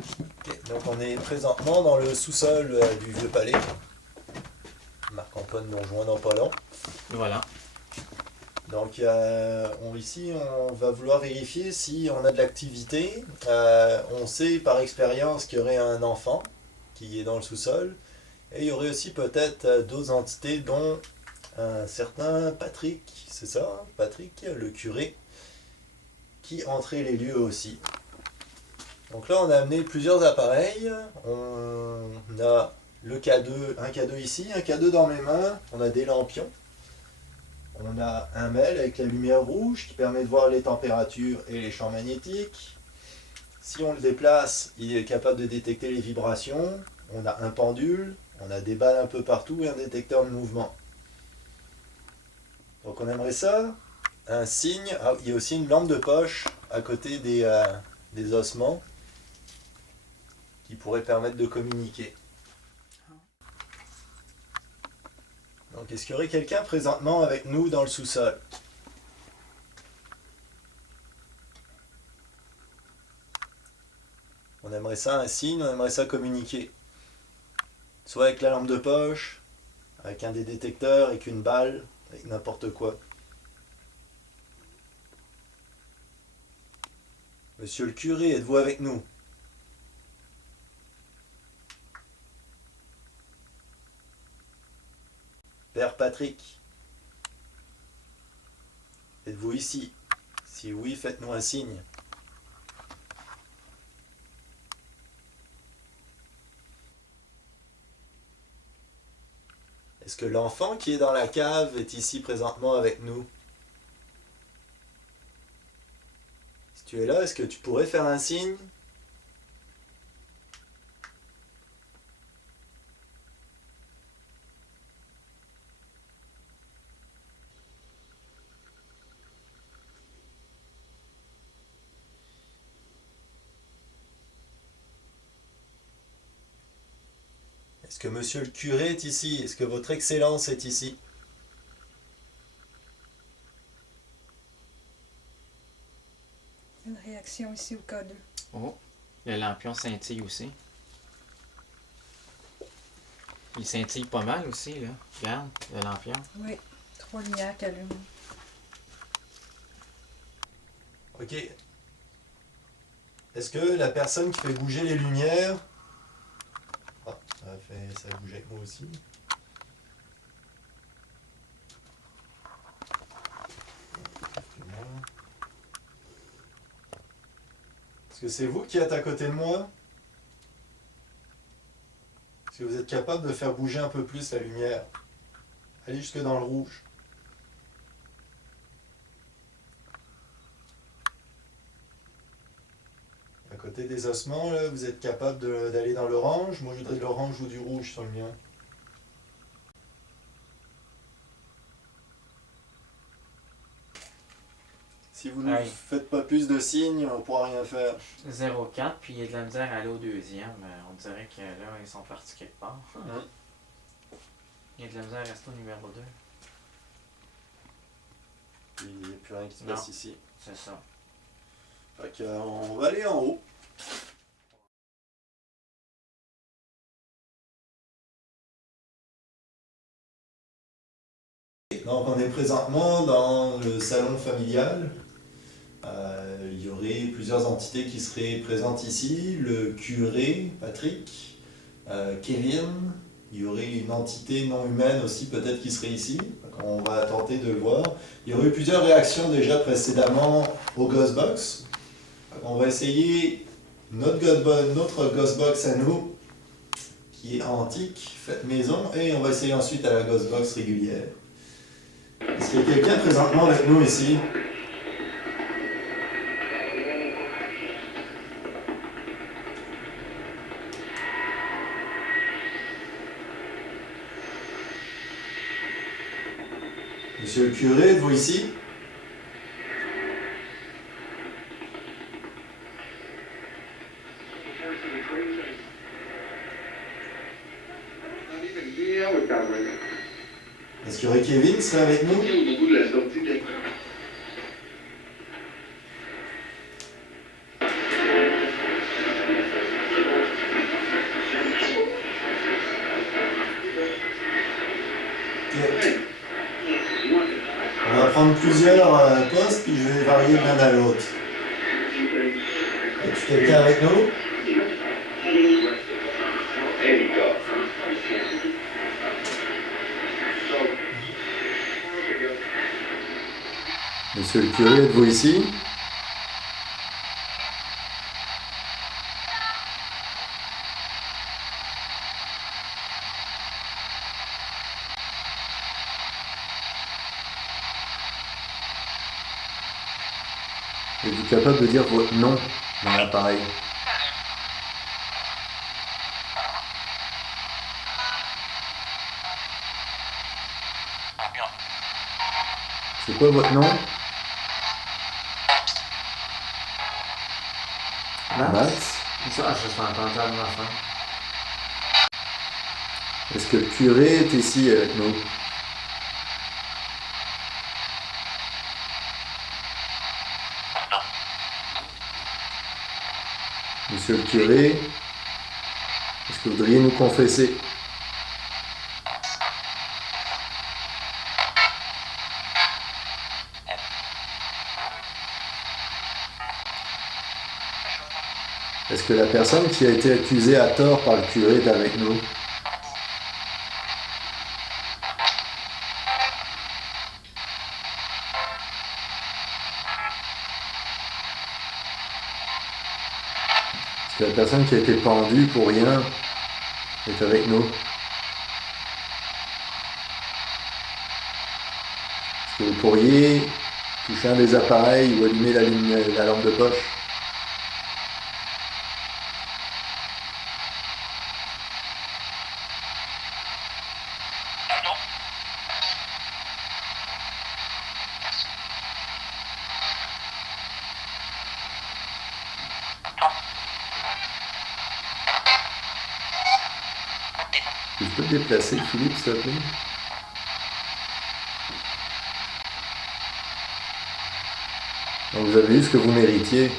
Ok, donc on est présentement dans le sous-sol du Vieux Palais. Marc-Antoine nous rejoint dans pas long. Voilà. Donc ici, on va vouloir vérifier si on a de l'activité. On sait par expérience qu'il y aurait un enfant qui est dans le sous-sol. Et il y aurait aussi peut-être d'autres entités, dont un certain Patrick, c'est ça, hein, Patrick, le curé, qui entrait les lieux aussi. Donc là, on a amené plusieurs appareils. On a le K2, un K2 ici, un K2 dans mes mains. On a des lampions. On a un MEL avec la lumière rouge qui permet de voir les températures et les champs magnétiques. Si on le déplace, il est capable de détecter les vibrations. On a un pendule, on a des balles un peu partout et un détecteur de mouvement. Donc on aimerait ça. Un signe. Ah, il y a aussi une lampe de poche à côté des ossements qui pourrait permettre de communiquer. Donc est-ce qu'il y aurait quelqu'un présentement avec nous dans le sous-sol? On aimerait ça un signe, on aimerait ça communiquer. Soit avec la lampe de poche, avec un des détecteurs, avec une balle, avec n'importe quoi. Monsieur le curé, êtes-vous avec nous? Père Patrick, êtes-vous ici? Si oui, faites-nous un signe. Est-ce que l'enfant qui est dans la cave est ici présentement avec nous? Si tu es là, est-ce que tu pourrais faire un signe? Est-ce que monsieur le curé est ici? Est-ce que votre excellence est ici? Une réaction ici au K2. Oh, le lampion scintille aussi. Il scintille pas mal aussi, là. Regarde, le lampion. Oui, 3 lumières qui allument. Ok. Est-ce que la personne qui fait bouger les lumières... Ah, ça a bougé avec moi aussi. Est-ce que c'est vous qui êtes à côté de moi? Est-ce que vous êtes capable de faire bouger un peu plus la lumière? Allez jusque dans le rouge. À côté des ossements, là, vous êtes capable d'aller dans l'orange. Moi, je voudrais de l'orange ou du rouge sur le mien. Si vous ne faites pas plus de signes, on ne pourra rien faire. 0,4, puis il y a de la misère à aller au deuxième. On dirait que là, ils sont partis quelque part. Il y a de la misère à rester au numéro 2. Il n'y a plus rien qui se passe ici. C'est ça. Fait que, on va aller en haut. Donc on est présentement dans le salon familial. Il y aurait plusieurs entités qui seraient présentes ici. Le curé, Patrick, Kevin. Il y aurait une entité non humaine aussi peut-être qui serait ici. Donc on va tenter de le voir. Il y aurait eu plusieurs réactions déjà précédemment au Ghostbox. On va essayer notre Ghostbox à nous, qui est antique, faite maison, et on va essayer ensuite à la Ghostbox régulière. Est-ce qu'il y a quelqu'un présentement avec nous ici? Monsieur le curé, êtes-vous ici? Est-ce qu'il y aurait Kevin qui serait avec nous? puis je vais varier de l'un à l'autre. As-tu quelqu'un avec nous? Monsieur le curé, êtes-vous ici? Êtes-vous capable de dire votre nom dans l'appareil? C'est quoi votre nom? Max? Ça, je suis entendu à ma fin. Est-ce que le curé est ici avec nous? Monsieur le curé, est-ce que vous voudriez nous confesser? Est-ce que la personne qui a été accusée à tort par le curé est avec nous? Est-ce que la personne qui a été pendue pour rien est avec nous? Est-ce que vous pourriez toucher un des appareils ou allumer la lampe de poche? Tu peux te déplacer, Philippe, s'il te plaît? Donc vous avez eu ce que vous méritiez.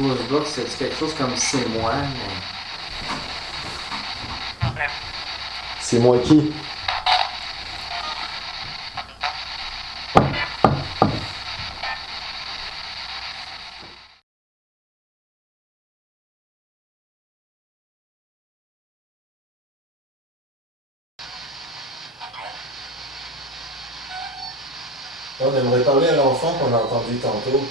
Ghost Block, c'est quelque chose comme c'est moi, mais. C'est moi qui? On aimerait parler à l'enfant qu'on a entendu tantôt.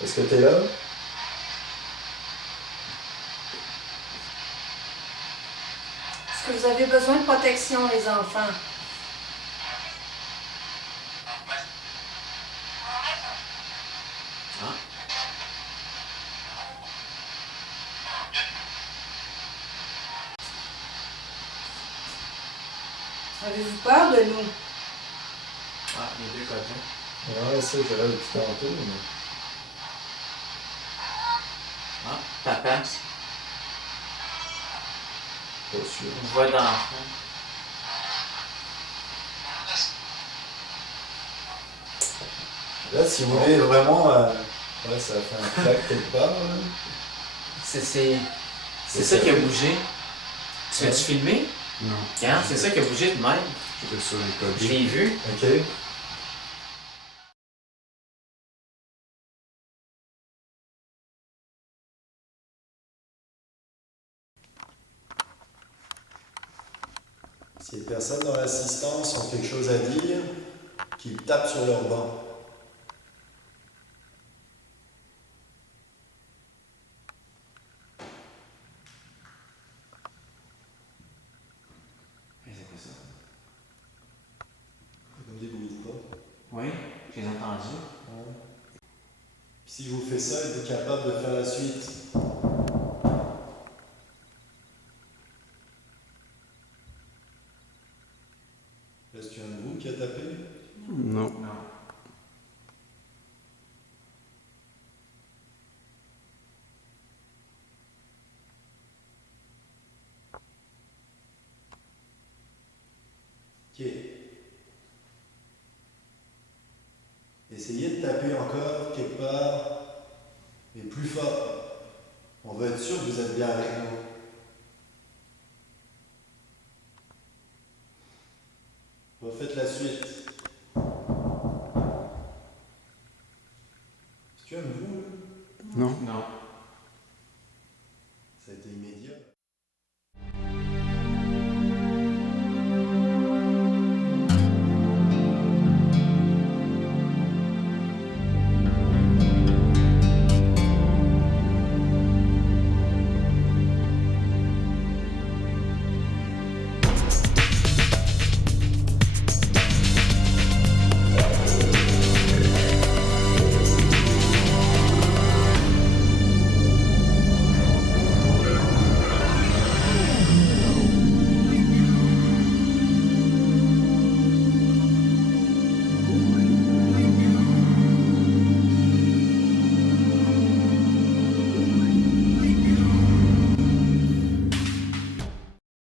Est-ce que tu es là? Est-ce que vous avez besoin de protection, les enfants? Avez-vous peur de nous? Ah, les deux côtés. Ouais, ça, j'aurais dit tantôt. Mais... Ah, papa. Pas sûr. Une voix d'enfant. Là, si vous voulez vraiment... Ouais, ça fait un claque quelque part. Là. C'est ça qui a bougé. Tu veux-tu filmer? Non. Regarde, c'est ça qui a bougé de même. J'étais sur les codes. Je l'ai vu. OK. Si les personnes dans l'assistance ont quelque chose à dire, qu'ils tapent sur leur banc. Mais c'est quoi ça? Comme des bruits de pas. Oui, je les ai entendus. Ouais. Puis si je vous fais ça, êtes-vous capable de faire la suite? Est-ce qu'il y en a un de vous qui a tapé? Non. Non. Essayez de taper encore quelque part, mais plus fort. On va être sûr que vous êtes bien avec nous. Refaites la suite. Est-ce que tu aimes vous? Non. Non.